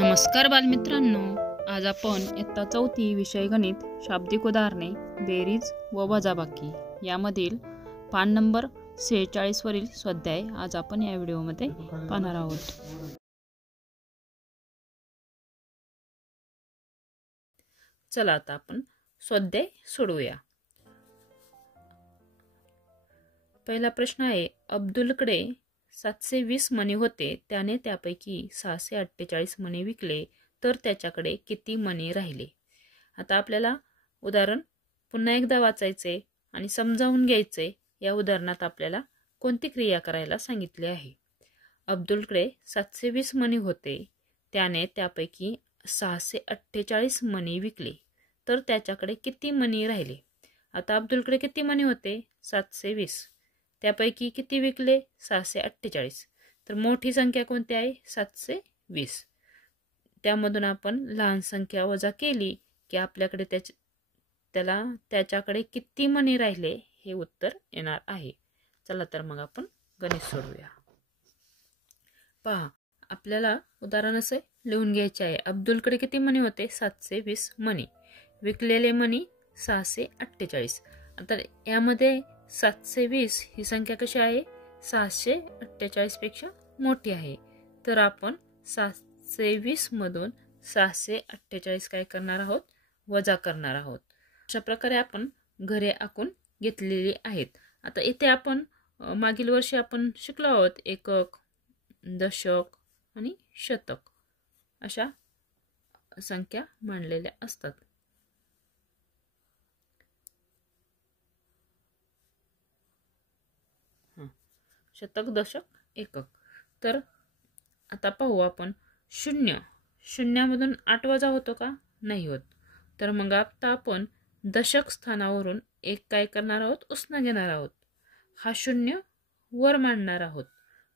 नमस्कार बालमित्रांनो, आज आपण इयत्ता 4 विषय गणित शाब्दिक उदाहरणे बेरीज व वजाबाकी यामधील पान नंबर 46 वरील स्वाध्याय आज आपण या व्हिडिओमध्ये पाहणार आहोत। चला आता आपण स्वाध्याय सोडवूया। पहिला प्रश्न आहे, अब्दुलकडे 720 मणी होते, त्याने त्यापैकी 648 मणी विकले, तर त्याच्याकडे किती मणी राहिले। आता आपल्याला उदाहरण पुन्हा एकदा वाचायचे आणि समजावून घ्यायचे। या उदाहरणात आपल्याला कोणती क्रिया करायला सांगितली आहे। अब्दुलकडे 720 मणी होते, त्याने त्यापैकी 648 मणी विकले, तर त्याच्याकडे किती मणी राहिले। आता अब्दुलकडे किती मणी होते? 720, त्यापैकी किती विकले? 648। तर मोठी संख्या कोणती आहे? 720। त्यामधून आपण लहान संख्या वजा केली की आपल्याकडे त्याच्याकडे किती मणी राहिले हे उत्तर येणार आहे। चला तर मग आपण गणित सोडवूया। पहा, आपल्याला उदाहरण असे लिहून घ्यायचे आहे। अब्दुलकडे किती मणी होते? 720 मणी, विकलेले मणी 648। आता यामध्ये 720 ही संख्या कशी आहे? 648 पेक्षा मोठी आहे, तर आपण 720 मधून 648 काय करणार आहोत? वजा करणार आहोत। अशा प्रकारे आपण घरे आखून घेतलेली आहेत। आता इथे आपण मागील वर्षी आपण शिकलो आहोत एकक, दशक आणि शतक अशा संख्या मांडलेल्या असतात। शतक, दशक, एकक। तर आता पाहू आपण, शून्यामधून 8 वजा होतो का? नाही होत। तर मग आता आपण दशक स्थानावरून एक काय करणार आहोत? उसनं घेणार आहोत। हा शून्य वर मांडणार आहोत।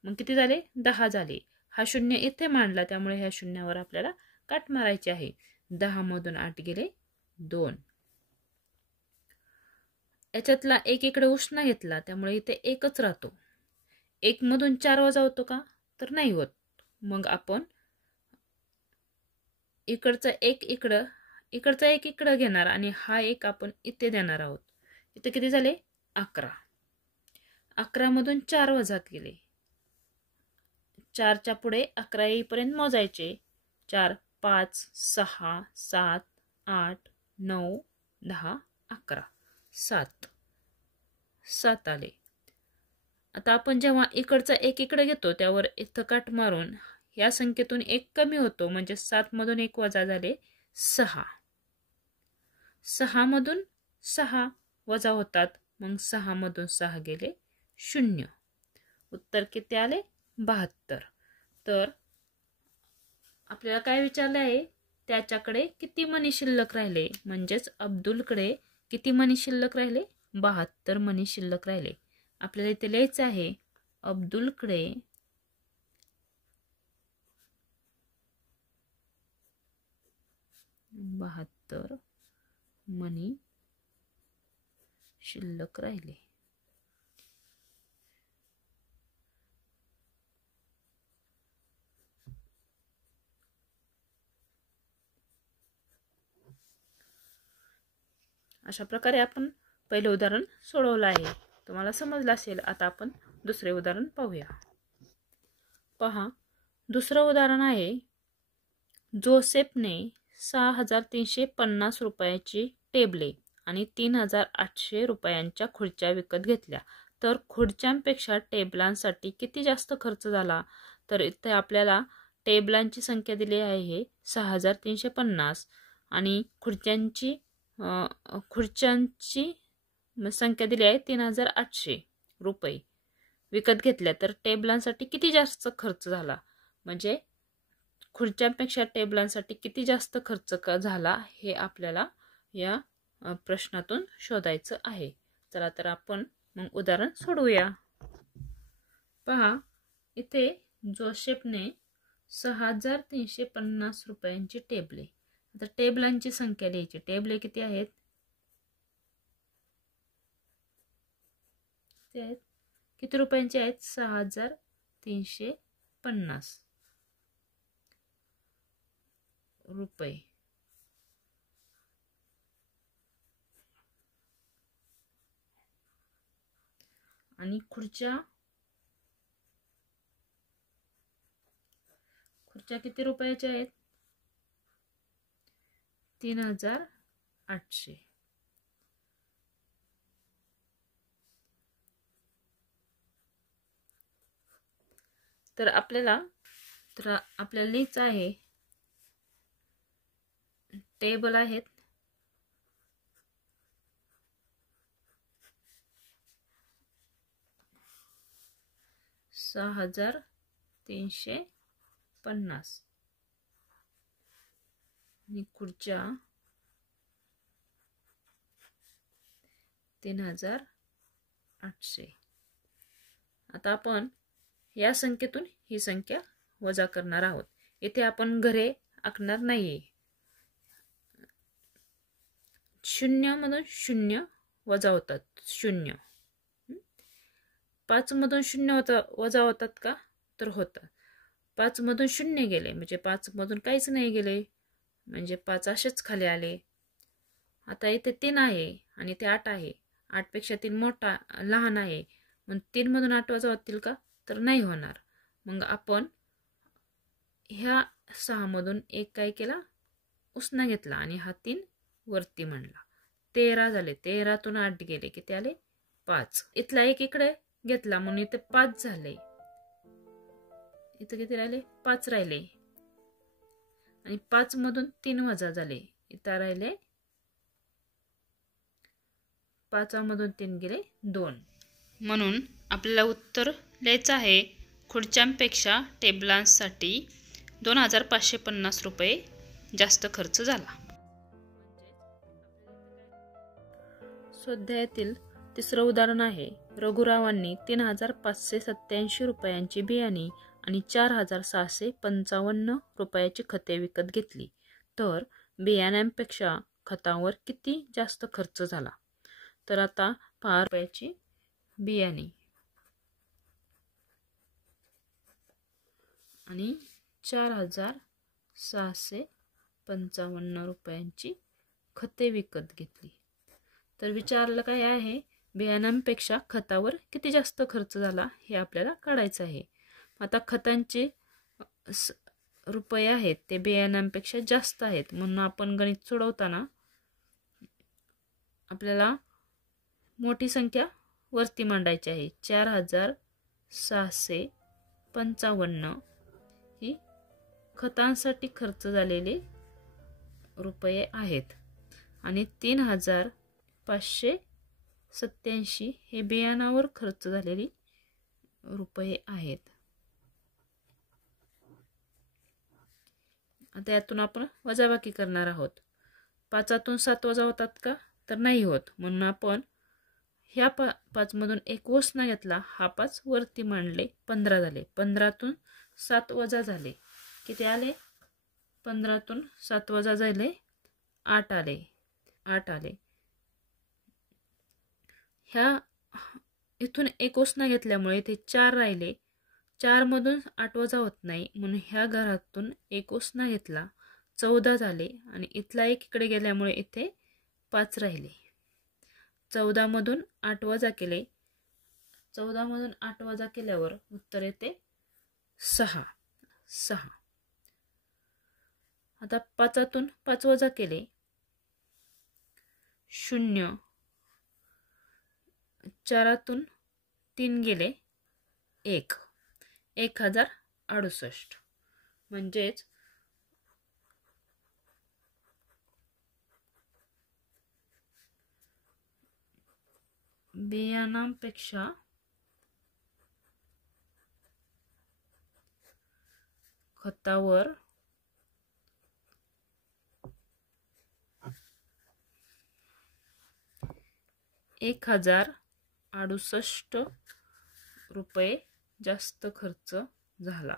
मग किती झाले? 10 झाले। हा शून्य इथे मांडला, त्यामुळे ह्या शून्यावर आपल्याला काट मारायची आहे। 10 मधून 8 गेले 2। याच्यातला एक इकडे उष्ण घेतला, त्यामुळे इथे एकच राहतो। 1 मधून 4 वजा होतो का? तर नाही होत। मग आपण इकडचा एक इकडं घेणार आणि हा एक आपण इथे देणार आहोत। इथे किती झाले? 11। 11 मधून 4 वजा केले, 4च्या पुढे 11 येईपर्यंत मोजायचे। 4, 5, 6, 7, 8, 9, 10, 11, 7 आले। आता आपण जेव्हा इकडचा एक इकडे घेतो, त्यावर इथं काट मारून या संख्येतून एक कमी होतो, म्हणजे 7 मधून 1 वजा झाले 6। 6 मधून 6 वजा होतात, मग 6 मधून 6 गेले 0। उत्तर किती आले? 72। तर आपल्याला काय विचारले आहे? त्याच्याकडे किती मणी शिल्लक राहिले, म्हणजेच अब्दुलकडे किती मणी शिल्लक राहिले? 72 मणी शिल्लक राहिले। आपल्याला इथे लिहायचं आहे, अब्दुलकडे बहात्तर मणी शिल्लक राहिले। अशा प्रकारे आपण पहिले उदाहरण सोडवलं आहे। तुम्हाला समजलं असेल। आता आपण दुसरे उदाहरण पाहूया। पहा, दुसरं उदाहरण आहे, जोसेफने 6350 रुपयाची टेबले आणि 3800 रुपयांच्या खुर्च्या विकत घेतल्या, तर खुर्च्यांपेक्षा टेबलांसाठी किती जास्त खर्च झाला। तर इथे आपल्याला टेबलांची संख्या दिली आहे 6350 आणि खुर्च्यांची संख्या दिली आहे 3800 रुपये विकत घेतल्या, तर टेबलांसाठी किती जास्त खर्च झाला, म्हणजे खुर्च्यांपेक्षा टेबलांसाठी किती जास्त खर्च झाला हे आपल्याला या प्रश्नातून शोधायचं आहे। चला तर आपण मग उदाहरण सोडवूया। पहा, इथे जोसेफने 6350 रुपयांची टेबले, आता टेबलांची संख्या लिहायची। टेबले किती आहेत? किती रुपयांचे आहेत? 6350। रुपये. आणि खुर्च्या किती रुपयाच्या आहेत? 3800. तर आपल्याला लिहायचं आहे, टेबल आहेत 6350 आणि खुर्च्या 3800. आता आपण या संख्येतून ही संख्या वजा करणार आहोत. इथे आपण घरे आखणार नाहीये. 0 मधून 0 वजा होतात. 0. 5 मधून 0 वजा होतात का? तर होतात. 5 मधून 0 गेले म्हणजे 5 मधून काहीच नाही गेले, म्हणजे 5 असेच खाली आले. आता इथे 3 आहे आणि इथे 8 आहे. 8 पेक्षा 3 मोठा लहान आहे, मग 3 मधून 8 वजा होतील का? तर नाही होणार. मग आपण ह्या 6 मधून 1 काय केला? उसना घेतला आणि हा 3 वरती मांडला. 13 झाले. 13 तून 8 गेले, किती आले? 5. इथला 1 इकडे घेतला म्हणून इथे 5 झाले. इथे किती राहिले? 5 राहिले. आणि 5 मधून 3 वजा झाले, इथं राहिले 5 मधून 3 गेले 2. म्हणून आपल्याला उत्तर लिहायचं आहे, खुर्च्यांपेक्षा टेबलांसाठी 2550 रुपये जास्त खर्च झाला. स्वाध्यायातील तिसरं उदाहरण आहे, रघुरावांनी 3587 रुपयांची बियाणे आणि 4655 रुपयाची खते विकत घेतली. तर बियाण्यांपेक्षा खतावर किती जास्त खर्च झाला? तर आता 5 रुपयाची बियाणे आणि 4655 रुपयांची खते विकत घेतली. तर विचारलं काय आहे? बियाण्यांपेक्षा खतावर किती जास्त खर्च झाला हे आपल्याला काढायचं आहे. आता खतांचे रुपये आहेत ते बियाण्यांपेक्षा जास्त आहेत, म्हणून आपण गणित सोडवताना आपल्याला मोठी संख्या वरती मांडायची आहे. 4655 ही खतांसाठी खर्च झालेले रुपये आहेत आणि 3587 हे बियाणावर खर्च झालेले रुपये आहेत. आता यातून आपण वजाबाकी करणार आहोत. 5तून 7 वजा होतात का? तर नाही होत. म्हणून आपण ह्या 5 मधून 1 उसना घेतला, हा 5 वरती मांडले, 15 झाले. 15तून 7 वजा झाले, किती आले? 15तून 7 वजा झाले 8 आले. 8 आले. ह्या इथून 1 उसना घेतल्यामुळे इथे 4 राहिले. 4 मधून 8 वजा होत नाही, म्हणून ह्या घरातून 1 उसना घेतला, 14 झाले आणि इथला 1 इकडे गेल्यामुळे इथे 5 राहिले. 14 मधून 8 वजा केले. 14 मधून 8 वजा केल्यावर उत्तर येते 6. आता 5तून 5 वजा केले, 0. 4तून 3 गेले, 1. 1068. म्हणजेच बियाणांपेक्षा खतावर ₹1068 जास्त खर्च झाला.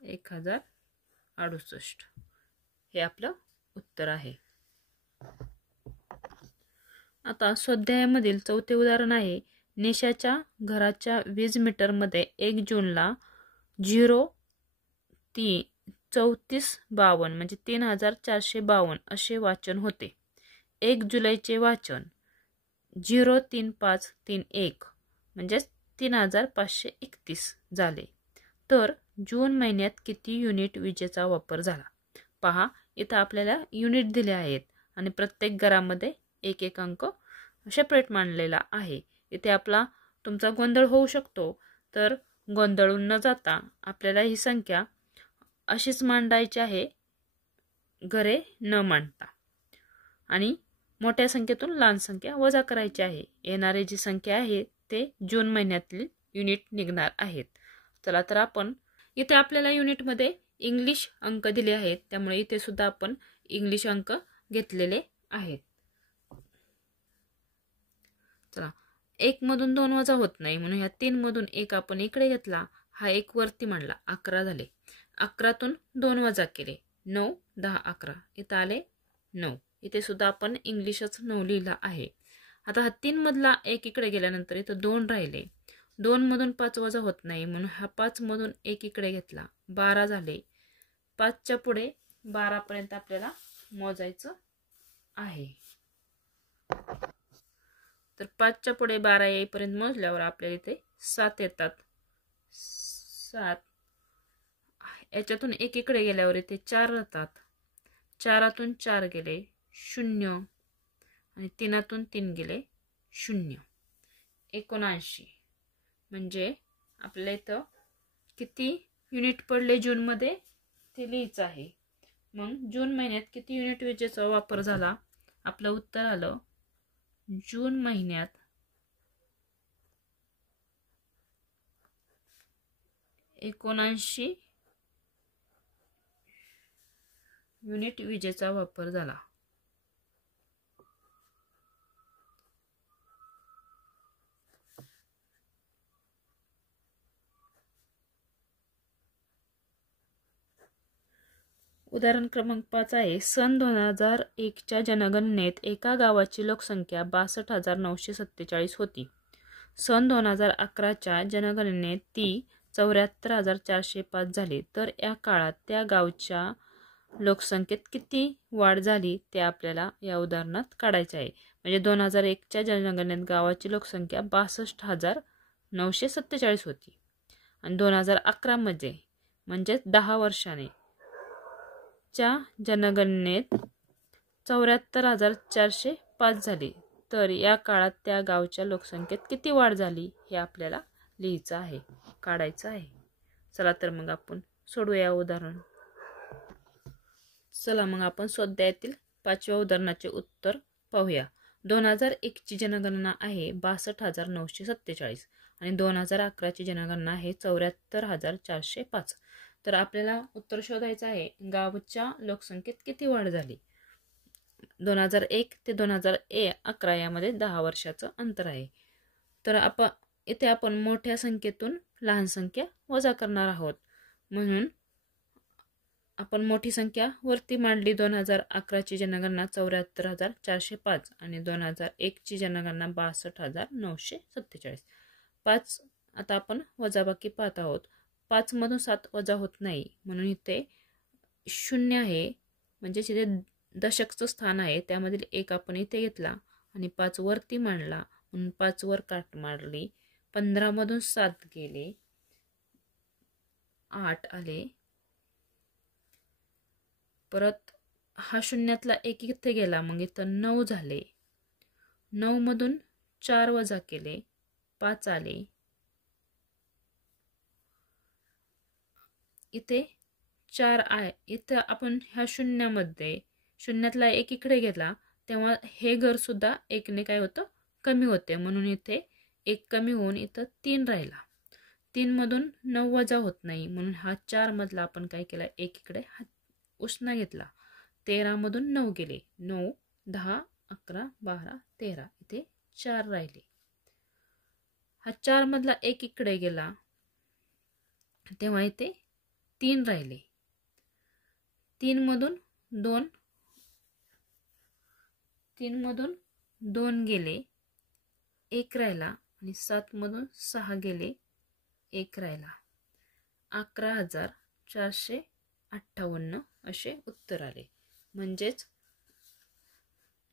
$1068 हे आपलं उत्तर आहे. आता स्वाध्यायामधील चौथे उदाहरण आहे, निशाच्या घराच्या वीज मीटरमध्ये 1 जूनला 3452 म्हणजे 3452 असे वाचन होते. 1 जुलैचे वाचन 03531 म्हणजे 3531 झाले. तर जून महिन्यात किती युनिट विजेचा वापर झाला? पहा, इथं आपल्याला युनिट दिले आहेत आणि प्रत्येक घरामध्ये एक एक अंक सेपरेट मांडलेला आहे. इथे तुमचा गोंधळ होऊ शकतो, तर गोंधळून न जाता आपल्याला ही संख्या अशीच मांडायची आहे, घरे न मांडता, आणि मोठ्या संख्येतून लहान संख्या वजा करायची आहे. येणारी जी संख्या आहे ते जून महिन्यातील युनिट निघणार आहेत. चला तर आपण इथे आपल्याला युनिटमध्ये इंग्लिश अंक दिले आहेत, त्यामुळे इथे सुद्धा आपण इंग्लिश अंक घेतलेले आहेत. चला, 1 मधून 2 वजा होत नाही म्हणून ह्या 3 मधून 1 आपण इकडे घेतला, हा 1 वरती मांडला, 11 झाले. 11तून 2 वजा केले, 9, 10, 11 इथं आले 9. इथे सुद्धा आपण इंग्लिशच 9 लिहिला आहे. आता हा 3 मधला 1 इकडे गेल्यानंतर इथं 2 राहिले. 2 मधून 5 वजा होत नाही म्हणून हा 5 मधून 1 इकडे घेतला, 12 झाले. 5च्या पुढे 12 पर्यंत आपल्याला मोजायचं आहे. तर 5च्या पुढे 12 येईपर्यंत मोजल्यावर आपल्याला इथे 7 येतात. 7 याच्यातून 1 इकडे गेल्यावर इथे 4 राहतात. 4तून 4 गेले 0 आणि 3तून 3 गेले 0. 79 म्हणजे आपल्याला इथं किती युनिट पडले जूनमध्ये ते लिहायचं आहे. मग जून महिन्यात किती युनिट विजेचा वापर झाला? आपलं उत्तर आलं, जून महिन्यात 79 युनिट विजेचा वापर झाला. उदाहरण क्रमांक 5 आहे, सन 2001च्या जनगणनेत एका गावाची लोकसंख्या 62,947 होती. सन 2011च्या जनगणनेत ती 74,405 झाली. तर या काळात त्या गावच्या लोकसंख्येत किती वाढ झाली ते आपल्याला या उदाहरणात काढायचे आहे. म्हणजे 2001च्या जनगणनेत गावाची लोकसंख्या 62,947 होती आणि 2011 मध्ये म्हणजे 10 वर्षाने च्या जनगणनेत 74,405 झाली. तर या काळात त्या गावच्या लोकसंख्येत किती वाढ झाली हे आपल्याला लिहायचं आहे, काढायचं आहे. चला तर मग आपण सोडूया उदाहरण. चला मग आपण स्वाध्यायातील 5व्या उदाहरणाचे उत्तर पाहूया. 2001ची जनगणना आहे 62,947 आणि 2011ची जनगणना आहे 74,405. तर आपल्याला उत्तर शोधायचं आहे, गावच्या लोकसंख्येत किती वाढ झाली. 2001 ते 2011 यामध्ये 10 वर्षाचं अंतर आहे. तर इथे आपण मोठ्या संख्येतून लहान संख्या वजा करणार आहोत, म्हणून आपण मोठी संख्या वरती मांडली. 2011ची जनगणना 74,405 आणि 2001ची जनगणना 62,947. 5 आता आपण वजाबाकी पाहत आहोत. 5 मधून 7 वजा होत नाही म्हणून इथे 0 आहे, म्हणजे इथे दशकचं स्थान आहे, त्यामधील 1 आपण इथे घेतला आणि 5 वरती मांडला म्हणून 5 वर काट मारली. 15 मधून 7 गेले, 8 आले. परत हा शून्यातला 1 इथे गेला, मग इथं 9 झाले. 9 मधून 4 वजा केले, 5 आले. इथे 4 आहे. इथं आपण ह्या शून्यामध्ये शून्यातला 1 इकडे गेला तेव्हा हे घर सुद्धा 1 ने काय होतं, कमी होते, म्हणून इथे 1 कमी होऊन इथं 3 राहिला. 3 मधून 9 वजा होत नाही म्हणून हा 4 मधला आपण काय केला, 1 इकडे उसना घेतला. 13 मधून 9 गेले, 9, 10, 11, 12, 13 इथे 4 राहिले. हा 4 मधला 1 इकडे गेला तेव्हा इथे 3 राहिले. 3 मधून 2 2 गेले, 1 राहिला आणि 7 मधून 6 गेले, 1 राहिला. 11,458 असे उत्तर आले.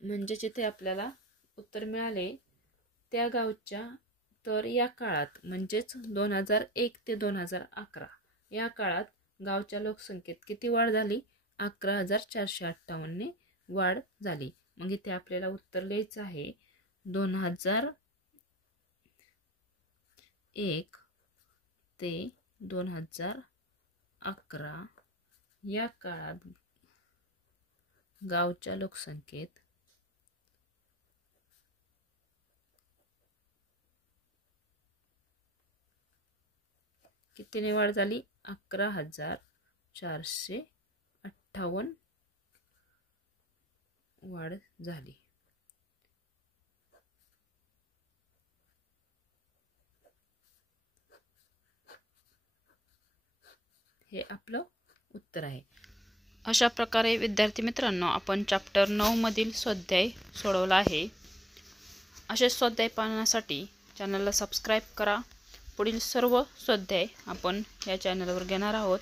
म्हणजेच इथे आपल्याला उत्तर मिळाले त्या गावच्या, तर या काळात म्हणजेच 2001 ते 2011 या काळात गावच्या लोकसंख्येत किती वाढ झाली? 11,458 वाढ झाली. मग इथे आपल्याला उत्तर लिहायचं आहे 2001 ते 2011 या काळात गावच्या लोकसंख्येत कितीने वाढ झाली? 11,458 वाढ झाली. हे आपलं उत्तर आहे. अशा प्रकारे विद्यार्थी मित्रांनो, आपण चॅप्टर 9 मधील स्वाध्याय सोडवला आहे. असे स्वाध्याय पाहण्यासाठी चॅनलला सबस्क्राईब करा. पुढील सर्व स्वाध्याय आपण या चॅनलवर घेणार आहोत.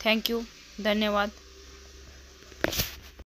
थँक्यू. धन्यवाद.